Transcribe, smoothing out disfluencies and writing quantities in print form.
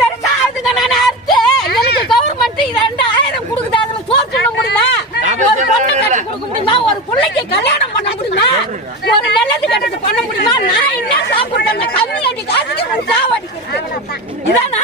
வருஷம் ஆகுதுங்க நான் அறுத்து. எனக்கு கவர்மெண்ட் 2000 கொடுக்குது. அதுல சோறு சொல்ல முடியுமா? ஒரு பொண்ணு கட்டி கொடுக்க முடியுமா? ஒரு பிள்ளைக்கு கல்யாணம் பண்ண முடியுமா? ஒரு நல்லது கட்டது பண்ண முடியுமா? நான் என்ன சாப்பிட்டேன்? கம்மி அடி காசுக்கு சாவடிக்கிறேன். இதான்